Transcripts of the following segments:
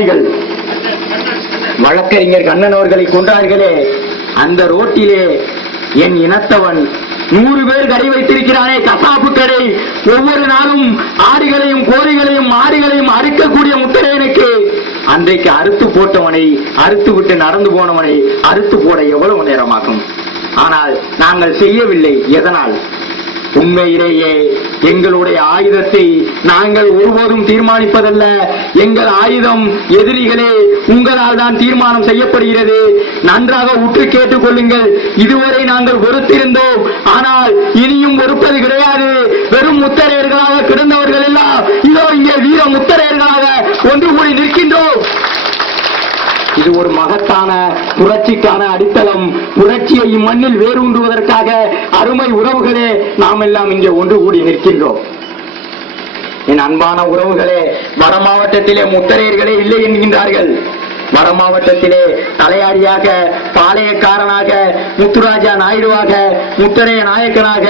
அவர்கள் வழக்கறிஞர் கண்ணன் அவர்களை கொன்றார்களே அந்த ரோட்டிலே என் இனத்தவன் நூறு பேர் கடை வைத்திருக்கிறானே கசாப்பு கடை. ஒவ்வொரு நாளும் ஆடுகளையும் கோரிகளையும் மாடுகளையும் அறுக்கக்கூடிய முத்தரையனுக்கு அன்றைக்கு அறுத்து போட்டவனை அறுத்து விட்டு நடந்து போனவனை அறுத்து போட எவ்வளவு நேரமாகும்? ஆனால் நாங்கள் செய்யவில்லை. எதனால்? உண்மையிலேயே எங்களுடைய ஆயுதத்தை நாங்கள் ஒருபோதும் தீர்மானிப்பதல்ல. எங்கள் ஆயுதம் எதிரிகளே உங்களால் தான் தீர்மானம் செய்யப்படுகிறது. நன்றாக உற்று கேட்டுக் கொள்ளுங்கள். இதுவரை நாங்கள் வெறுத்திருந்தோம். ஆனால் இனியும் வெறுப்பது கிடையாது. வெறும் முத்தரையர்களாக கிடந்தவர்கள் எல்லாம் இதோ இங்கே வீர முத்தரையர்களாக ஒன்று கூடி நிற்கின்றோம். இது ஒரு மகத்தான புரட்சிக்கான அடித்தளம். புரட்சியை இம்மண்ணில் வேரூன்றுவதற்காக அருமை உறவுகளே நாம் எல்லாம் இங்கே ஒன்று கூடி நிற்கின்றோம். என் அன்பான உறவுகளே வட மாவட்டத்திலே முத்தரையர்களே இல்லை என்கின்றார்கள். வட மாவட்டத்திலே தலையாரியாக பாளையக்காரனாக முத்துராஜா நாயுடுவாக முத்தரைய நாயக்கனாக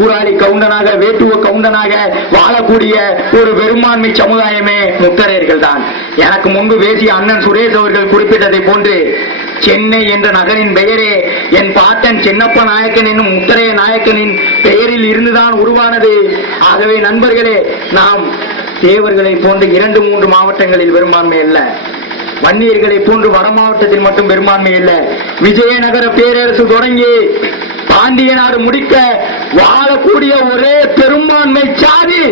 ஊராளி கவுண்டனாக வேட்டுவ கவுண்டனாக வாழக்கூடிய ஒரு பெரும்பான்மை சமுதாயமே முத்தரையர்கள் தான் எனக்கு முன்பு பேசிய அண்ணன் சுரேஷ் அவர்கள் குறிப்பிட்டதை போன்று சென்னை என்ற நகரின் பெயரே. என் பாட்டன் சின்னப்ப நாயக்கன் என்னும் முத்தரைய நாயக்கனின் பெயரில் இருந்துதான் உருவானது. ஆகவே நண்பர்களே நாம் தேவர்களை போன்ற இரண்டு மூன்று மாவட்டங்களில் பெரும்பான்மை அல்ல. வன்னியர்களை போன்று வட மாவட்டத்தில் மட்டும் பெரும்பான்மை இல்லை விஜயநகர பேரரசு தொடங்கி பாண்டிய நாடு முடிக்க வாழக்கூடிய ஒரே பெரும்பான்மை சாதி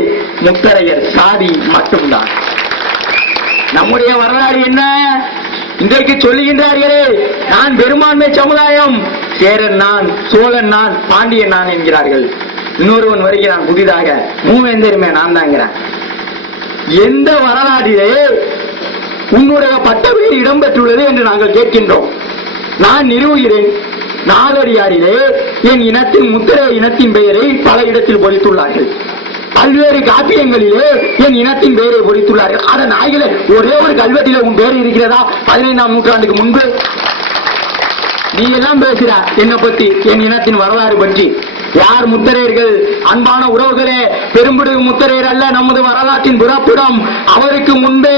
முத்தரையர். சாதி மட்டும்தான். நம்முடைய வரலாறு என்ன? இன்றைக்கு சொல்லுகின்றார்களே நான் பெரும்பான்மை சமுதாயம் சேரன் நான் சோழன் நான் பாண்டியன் நான் என்கிறார்கள். இன்னொருவன் வருகிறான் புதிதாக மூவேந்தருமே நான் தாங்கிறேன். எந்த வரலாற்றிலே உன்னுடைய பட்டப்பெயர் இடம்பெற்றுள்ளது என்று நாங்கள் கேட்கின்றோம். நான் நிறுவுகிறேன். நாலடியாரிலே என் இனத்தின் முத்திரை இனத்தின் பெயரை பல இடத்தில் பொறித்துள்ளார்கள். பல்வேறு காப்பியங்களிலே என் இனத்தின் பெயரை பொறித்துள்ளார்கள் அதன் நாய்களே ஒரே ஒரு கல்வெட்டிலே உன் பேர் இருக்கிறதா? பதினைந்தாம் நூற்றாண்டுக்கு முன்பு. நீ எல்லாம் பேசுற என்னை பத்தி என் இனத்தின் வரலாறு பற்றி. யார் முத்தரையர்கள்? அன்பான உறவுகளே பெரும்புடுகு முத்தரையர் அல்ல நமது வரலாற்றின் புறப்பிடம். அவருக்கு முன்பே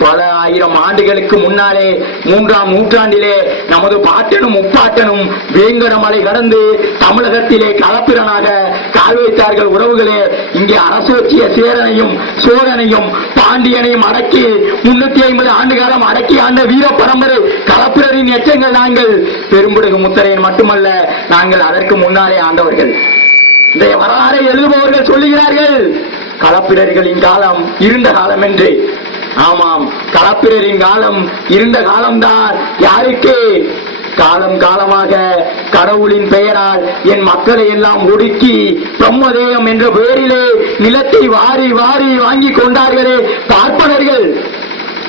பல ஆயிரம் ஆண்டுகளுக்கு முன்னாலே மூன்றாம் நூற்றாண்டிலே நமது பாட்டனும் முப்பாட்டனும் வேங்கடமலை கடந்து தமிழகத்திலே களப்பிரனாக கால் வைத்தார்கள் உறவுகளே இங்கே அரசோச்சிய சேரனையும் சோழனையும் பாண்டியனையும் அடக்கி முன்னூத்தி ஐம்பது ஆண்டு காலம் அடக்கி ஆண்ட வீர பரம்பரை களப்பிரரின் எச்சங்கள் நாங்கள். பெரும்புடுகு முத்தரையன் மட்டுமல்ல நாங்கள் அதற்கு முன்னாலே ஆண்டவர்கள். இன்றைய வரலாறை எழுதுபவர்கள் சொல்லுகிறார்கள் களப்பிரர்களின் காலம் இருண்ட காலம் என்று ஆமாம் களப்பிரரின் காலம் இருண்ட காலம்தான். யாருக்கு? காலம் காலமாக கடவுளின் பெயரால் என் மக்களை எல்லாம் ஒடுக்கி பிரம்மதேயம் என்ற பெயரிலே நிலத்தை வாரி வாரி வாங்கி கொண்டார்களே பார்ப்பனர்கள்.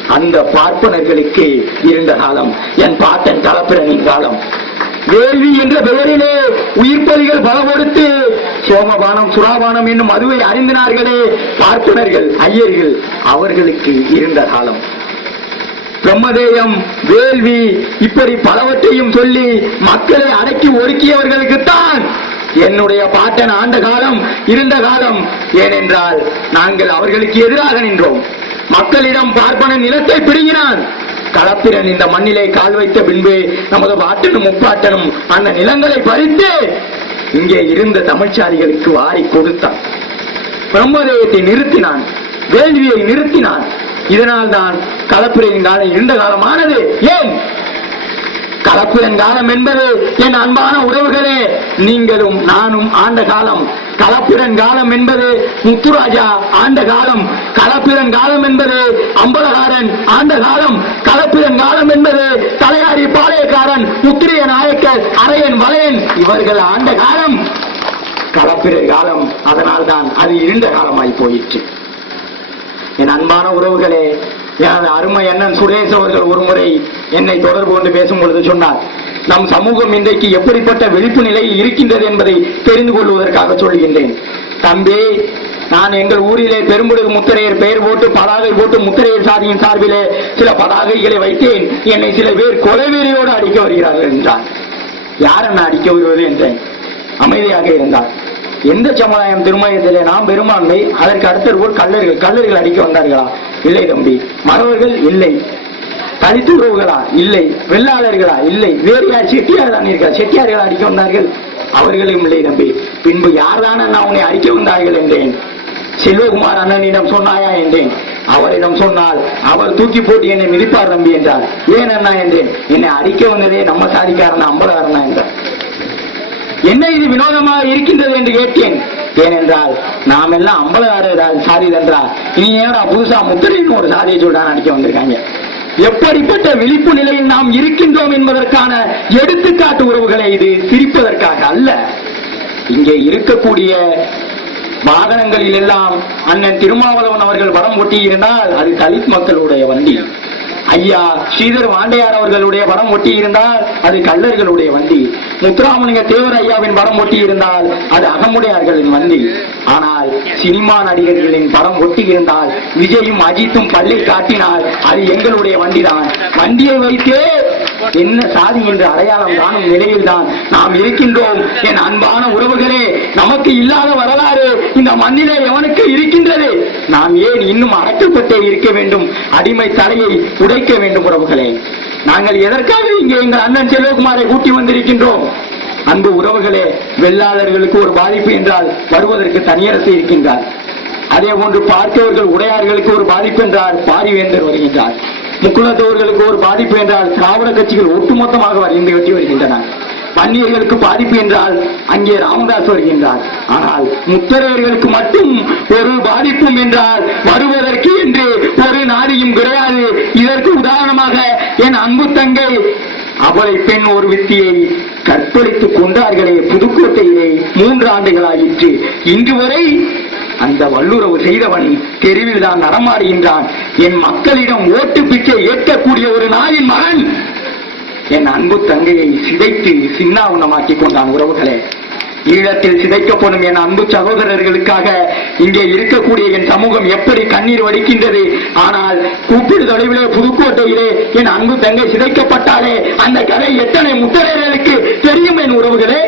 அந்த பார்ப்பனர்களுக்கு இருண்ட காலம் என் பாட்டன் களப்பிரனின் காலம். வேள்வி என்ற பெயரிலே உயிர்ப்பலிகள் பல கொடுத்து சோமபானம் சுறாபானம் என்னும் மதுவை அறிந்தினார்களே பார்ப்பனர்கள் ஐயர்கள். அவர்களுக்கு இருந்த காலம். பிரம்மதேயம் வேள்வி இப்படி பலவற்றையும் சொல்லி மக்களை அடக்கி ஒடுக்கியவர்களுக்குத்தான் என்னுடைய பாட்டன் ஆண்ட காலம் இருந்த காலம். ஏனென்றால் நாங்கள் அவர்களுக்கு எதிராக நின்றோம். மக்களிடம் பார்ப்பன நிலத்தை பிடுங்கினான். களப்பிரன் இந்த மண்ணிலே கால் வைத்த பின்பு நமது பாட்டனும் முப்பாட்டனும் அந்த நிலங்களை பறித்து இங்கே இருந்த தமிழ்ச்சாரிகளுக்கு வாரி கொடுத்தான். பிரம்மதேயத்தை நிறுத்தினான் வேள்வியை நிறுத்தினான். இதனால் தான் கலப்பிரின் காலம் இருந்த காலமானது. ஏன்? கலப்பிரன் காலம் என்பது என் அன்பான உறவுகளே நீங்களும் நானும் ஆண்ட காலம் கலப்பிரன் காலம் என்பது முத்துராஜா ஆண்ட காலம். கலப்பிரன் காலம் என்பது அம்பலகாரன் ஆண்ட காலம். கலப்பிரன் காலம் என்பது தலையாரி பாளையக்காரன் முத்திரிய நாயக்கர் அரையன் வளையன் இவர்கள் ஆண்ட காலம். கலப்பிரன் காலம் அதனால்தான் அது இருண்ட காலமாய் போயிற்று. என் அன்பான உறவுகளே எனது அருமை அண்ணன் சுரேஷ் அவர்கள் ஒருமுறை என்னை தொடர்பு கொண்டு பேசும் பொழுது சொன்னார் நம் சமூகம் இன்றைக்கு எப்படிப்பட்ட விழிப்பு நிலையில் இருக்கின்றது என்பதை தெரிந்து கொள்வதற்காக சொல்கின்றேன். தம்பி நான் எங்கள் ஊரிலே பெரும்புடுகு முத்திரையர் பெயர் போட்டு பதாகை போட்டு முத்திரையர் சாதியின் சார்பிலே சில பதாகைகளை வைத்தேன். என்னை சில பேர் கொலைவெறியோடு அடிக்க வருகிறார்கள் என்றார். யார் என்ன அடிக்க வருவது என்றேன். அமைதியாக இருந்தார். எந்த சமுதாயம் திருமயத்திலே நாம் பெரும்பான்மை அதற்கு அடுத்த போல் கல்லர்கள் கல்லர்கள் அடிக்க வந்தார்களா? இல்லை தம்பி. மறவர்கள் இல்லை. தலித் உறவுகளா இல்லை. வெள்ளாளர்களா? இல்லை. வேறு யார்? செட்டியார் தான் இருக்கா செட்டியார்கள் அடிக்க வந்தார்கள். அவர்களும் இல்லை நம்பி. பின்பு யார்தான் அண்ணா உன்னை அடிக்க வந்தார்கள் என்றேன். செல்வகுமார் அண்ணனிடம் சொன்னாயா என்றேன். அவரிடம் சொன்னால் அவர் தூக்கி போட்டு என்னை மிதிப்பார் நம்பி என்றார். ஏன் அண்ணா? என்றேன். என்னை அடிக்க வந்ததே நம்ம சாதிக்காரனா அம்பலகாரனா என்றார். என்ன இது வினோதமாக இருக்கின்றது? என்று கேட்டேன். ஏனென்றால் நாம் எல்லாம் அம்பலகாரர் சாதி என்றால் நீ ஏடா புதுசா முத்திரைன்னு ஒரு சாதியை சொல்றான் அடிக்க வந்திருக்காங்க. எப்படிப்பட்ட விழிப்பு நிலையில் நாம் இருக்கின்றோம் என்பதற்கான எடுத்துக்காட்டு உறவுகளை இது சிரிப்பதற்காக அல்ல. இங்கே இருக்கக்கூடிய வாகனங்களில் எல்லாம் அண்ணன் திருமாவளவன் அவர்கள் படம் ஒட்டியிருந்தால் அது தலித் மக்களுடைய வண்டி. ஐயா ஸ்ரீதர் வாண்டையார் அவர்களுடைய படம் ஒட்டி இருந்தால் அது கள்ளர்களுடைய வண்டி. முத்துராமலிங்க தேவர் ஐயாவின் படம் ஒட்டி இருந்தால் அது அகமுடையார்களின் வண்டி. ஆனால் சினிமா நடிகர்களின் படம் ஒட்டி இருந்தால் விஜயும் அஜித்தும் பள்ளி காட்டினால் அது எங்களுடைய வண்டிதான். வண்டியை வைத்தே என்ன சாதி என்று அடையாளம் காணும் நிலையில்தான் நாம் இருக்கின்றோம். என் அன்பான உறவுகளே நமக்கு இல்லாத வரலாறு இந்த மண்ணிலே எவனுக்கு இருக்கின்றது? நாம் ஏன் இன்னும் அடக்கப்பட்டே இருக்க வேண்டும்? அடிமை தலையை உடைக்க வேண்டும் உறவுகளே. நாங்கள் எதற்காக இங்கே எங்கள் அண்ணன் செல்வகுமாரை கூட்டி வந்திருக்கின்றோம்? அன்பு உறவுகளே வெள்ளாளர்களுக்கு ஒரு பாதிப்பு என்றால் வருவதற்கு தனியரசு இருக்கின்றார். அதே போன்று பார்க்கவர்கள் உடையார்களுக்கு ஒரு பாதிப்பு என்றால் பாரிவேந்தர் வருகின்றார். முக்குலத்தவர்களுக்கு ஒரு பாதிப்பு என்றால் திராவிட கட்சிகள் ஒட்டுமொத்தமாக வரைந்து வெட்டி வருகின்றன வன்னியர்களுக்கு பாதிப்பு என்றால் அங்கே ராமதாஸ் வருகின்றார். ஆனால் முத்தரையர்களுக்கு மட்டும் ஒரு பாதிப்பும் என்றால் வருவதற்கு என்று ஒரு நாடியும் கிடையாது. இதற்கு உதாரணமாக என் அன்பு தங்கை அவளை பெண் ஒரு வித்தியை கற்பழித்துக் கொண்டார்களே புதுக்கோட்டையிலே மூன்று ஆண்டுகளாயிற்று. இன்று வரை அந்த வல்லுறவு செய்தவன் தெருவில் தான் நடமாடுகின்றான். என் மக்களிடம் ஓட்டு பிச்சை ஏற்கக்கூடிய ஒரு நாயின் மகன். என் அன்பு தங்கையை சிதைத்து சின்னாவுனமாக்கிக் கொண்டான் உறவுகளே. ஈழத்தில் சிதைக்கப்படும் என் அன்பு சகோதரர்களுக்காக இங்கே இருக்கக்கூடிய என் சமூகம் எப்படி கண்ணீர் வடிக்கின்றது. ஆனால் கூப்பிடு தொலைவிலே புதுக்கோட்டையிலே என் அன்பு தங்கை சிதைக்கப்பட்டாலே அந்த கதை எத்தனை முத்தரையர்களுக்கு தெரியும் என் உறவுகளே?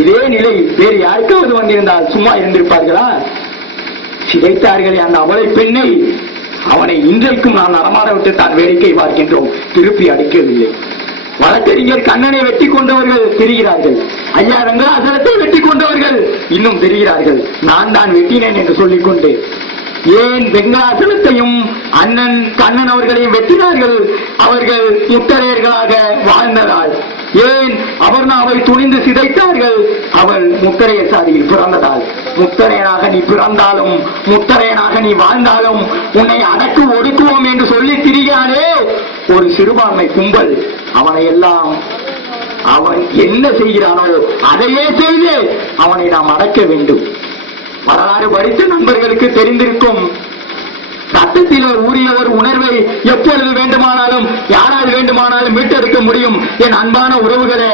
இதே நிலை வேறு யாருக்காவது வந்திருந்தால் சும்மா இருந்திருப்பார்களா? சிதைத்தார்களே அந்த அவளை பெண்ணை. அவனை இன்றைக்கும் நான் நடமாட விட்டு தான் வேடிக்கை பார்க்கின்றோம். திருப்பி அடிக்கவில்லை. வழக்கறிஞர் கண்ணனை வெட்டி கொண்டவர்கள் தெரிகிறார்கள். ஐயா ரங்கராசனத்தை வெட்டி கொண்டவர்கள் இன்னும் தெரிகிறார்கள். நான் தான் வெட்டினேன் என்று சொல்லிக்கொண்டு. ஏன் வெங்கடாசனத்தையும் அண்ணன் கண்ணன் அவர்களையும் வெட்டினார்கள்? அவர்கள் முத்தரையர்களாக வாழ்ந்ததால் ஏன் அபர்ணாவை துணிந்து சிதைத்தார்கள்? அவள் முத்தரைய சாதியில் பிறந்ததால். முத்தரையனாக நீ பிறந்தாலும் முத்தரையனாக நீ வாழ்ந்தாலும் உன்னை அடக்கு ஒடுக்குவோம் என்று சொல்லி திரிகிறானே ஒரு சிறுபான்மை கும்பல் அவனை எல்லாம் அவன் என்ன செய்கிறானோ அதையே செய்து அவனை நாம் அடக்க வேண்டும். வரலாறு படித்த நண்பர்களுக்கு தெரிந்திருக்கும் சட்டத்திலே உரிய ஒரு உணர்வை எப்பொழுது வேண்டுமானாலும் யாரால் வேண்டுமானாலும் மீட்டெடுக்க முடியும் என் அன்பான உறவுகளே.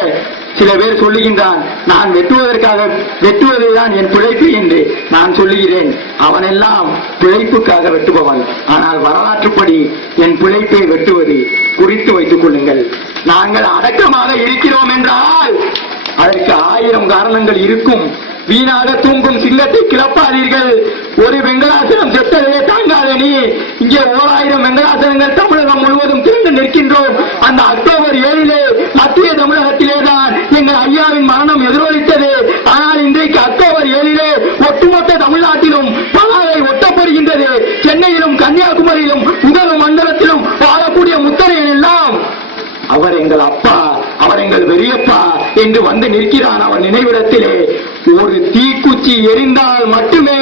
சில பேர் சொல்லுகின்றான் நான் வெட்டுவதற்காக வெட்டுவதுதான் என் பிழைப்பு என்று நான் சொல்லுகிறேன். அவனெல்லாம் பிழைப்புக்காக வெட்டுபவன். ஆனால் வரலாற்றுப்படி என் பிழைப்பை வெட்டுவது குறித்து வைத்துக் கொள்ளுங்கள். நாங்கள் அடக்கமாக இருக்கிறோம் என்றால் அதற்கு ஆயிரம் காரணங்கள் இருக்கும். வீணாக தூங்கும் சிங்கத்தை கிளப்பாதீர்கள். ஒரு வெங்கடாசனம் செத்ததையே தாங்காத நீ. இங்கே ஓராயிரம் வெங்கடாசனங்கள் தமிழகம் முழுவதும் திரண்டு நிற்கின்றோம். அந்த அக்டோபர் ஏழிலே மத்திய தமிழகத்திலே தான் எங்கள் ஐயாவின் மரணம் எதிரொலித்தது. ஆனால் இன்றைக்கு அக்டோபர் ஏழிலே ஒட்டுமொத்த தமிழ்நாட்டிலும் பலாவை ஒட்டப்படுகின்றது. சென்னையிலும் கன்னியாகுமரியிலும் உதவு மண்டலத்திலும் வாழக்கூடிய முத்தரையன் எல்லாம் அவர் எங்கள் அப்பா அவர் எங்கள் பெரியப்பா என்று வந்து நிற்கிறான் அவர் நினைவிடத்திலே. ஒரு தீக்குச்சி எரிந்தால் மட்டுமே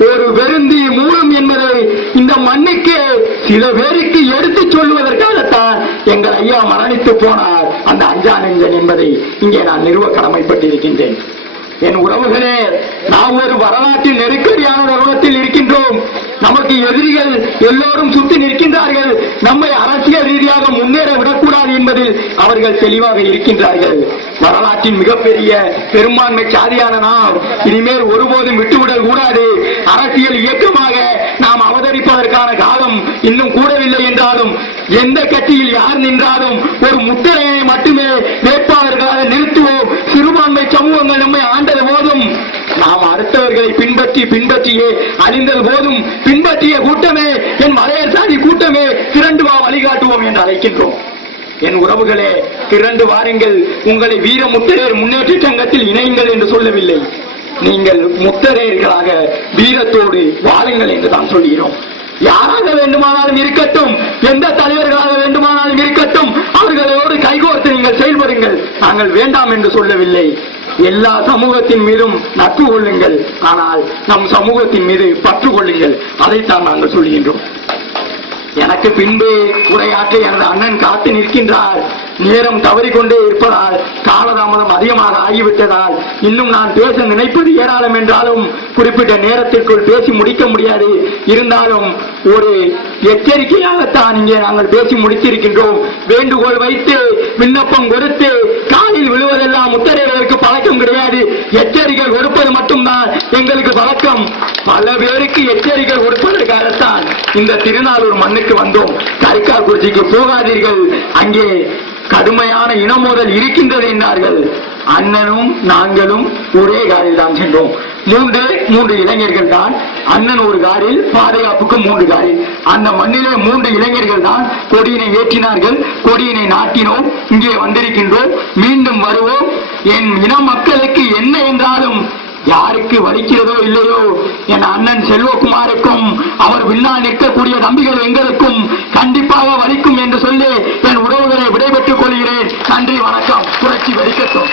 ஒரு வெருந்தி மூலம் என்பதை இந்த மண்ணுக்கு சில பேருக்கு எடுத்துச் சொல்வதற்காகத்தான் எங்கள் ஐயா மரணித்து போனார். அந்த அஞ்சானஞ்சன் என்பதை இங்கே நான் நிறுவ கடமைப்பட்டிருக்கின்றேன். என் உறவுகளே நாம் ஒரு வரலாற்றில் நெருக்கடியான உலகத்தில் இருக்கின்றோம். நமக்கு எதிரிகள் எல்லோரும் சுற்றி நிற்கின்றார்கள். நம்மை அரசியல் ரீதியாக முன்னேற விடக்கூடாது என்பதில் அவர்கள் தெளிவாக இருக்கின்றார்கள். வரலாற்றின் மிகப்பெரிய பெரும்பான்மை சாதியான நாம் இனிமேல் ஒருபோதும் விட்டுவிடக் கூடாது. அரசியல் இயக்கமாக நாம் அவதரிப்பதற்கான காலம் இன்னும் கூடவில்லை என்றாலும் எந்த கட்சியில் யார் நின்றாலும் ஒரு முத்திரையை மட்டுமே வேட்பாளர்களாக நிறுத்துவோம் சமூகங்கள் நம்மை ஆண்டது போதும். நாம் அடுத்தவர்களை பின்பற்றி பின்பற்றியே அழிந்தது போதும். பின்பற்றிய கூட்டமே என் மலையர் சாதி கூட்டமே திரண்டு வா வழிகாட்டுவோம் என்று அழைக்கின்றோம். என் உறவுகளே திரண்டு வாருங்கள். உங்களை வீர முத்திரையர் முன்னேற்ற சங்கத்தில் இணையுங்கள் என்று சொல்லவில்லை. நீங்கள் முத்தரையர்களாக வீரத்தோடு வாழுங்கள் என்று தான் சொல்கிறோம். யாராக வேண்டுமானாலும் இருக்கட்டும். எந்த தலைவர்களாக வேண்டுமானாலும் இருக்கட்டும். அவர்களோடு கைகோர்த்து நீங்கள் செயல்படுங்கள். நாங்கள் வேண்டாம் என்று சொல்லவில்லை. எல்லா சமூகத்தின் மீதும் நட்பு கொள்ளுங்கள். ஆனால் நம் சமூகத்தின் மீது பற்று கொள்ளுங்கள். அதைத்தான் நாங்கள் சொல்கின்றோம். எனக்கு பின்பு உரையாற்ற எனது அண்ணன் காத்து நிற்கின்றார். நேரம் தவறிக்கொண்டே இருப்பதால் காலதாமதம் அதிகமாக ஆகிவிட்டதால் இன்னும் நான் பேச நினைப்பது ஏராளம் என்றாலும் குறிப்பிட்ட நேரத்திற்குள் பேசி முடிக்க முடியாது. இருந்தாலும் ஒரு எச்சரிக்கையாகத்தான் இங்கே நாங்கள் பேசி முடித்திருக்கின்றோம். வேண்டுகோள் வைத்து விண்ணப்பம் கொடுத்து காலில் விழுவதெல்லாம் முத்தரைவதற்கு பழக்கம் கிடையாது. எச்சரிக்கை கொடுப்பது மட்டும்தான் எங்களுக்கு பழக்கம். பல பேருக்கு எச்சரிக்கை கொடுப்பதற்காகத்தான் இந்த திருநாளூர் மண்ணுக்கு வந்தோம். கரிக்காக்குறிச்சிக்கு போகாதீர்கள். அங்கே கடுமையான இனமோதல் இருக்கின்றது என்றார்கள் அண்ணனும் நாங்களும் ஒரே காரில் தான் சென்றோம். மூன்று மூன்று இளைஞர்கள் தான். அண்ணன் ஒரு காரில் பாதுகாப்புக்கு மூன்று காரில். அந்த மண்ணிலே மூன்று இளைஞர்கள் தான் கொடியினை ஏற்றினார்கள். கொடியினை நாட்டினோம். இங்கே வந்திருக்கின்றோம். மீண்டும் வருவோம். என் இன மக்களுக்கு என்ன என்றாலும் யாருக்கு வலிக்கிறதோ இல்லையோ என் அண்ணன் செல்வகுமாருக்கும் அவர் விண்ணா நிற்கக்கூடிய நம்பிகள் எங்களுக்கும் கண்டிப்பாக வலிக்கும் என்று சொல்லி என் உறவுகளை விடைபெற்றுக் கொள்கிறேன். நன்றி வணக்கம். புரட்சி வலிக்கட்டும்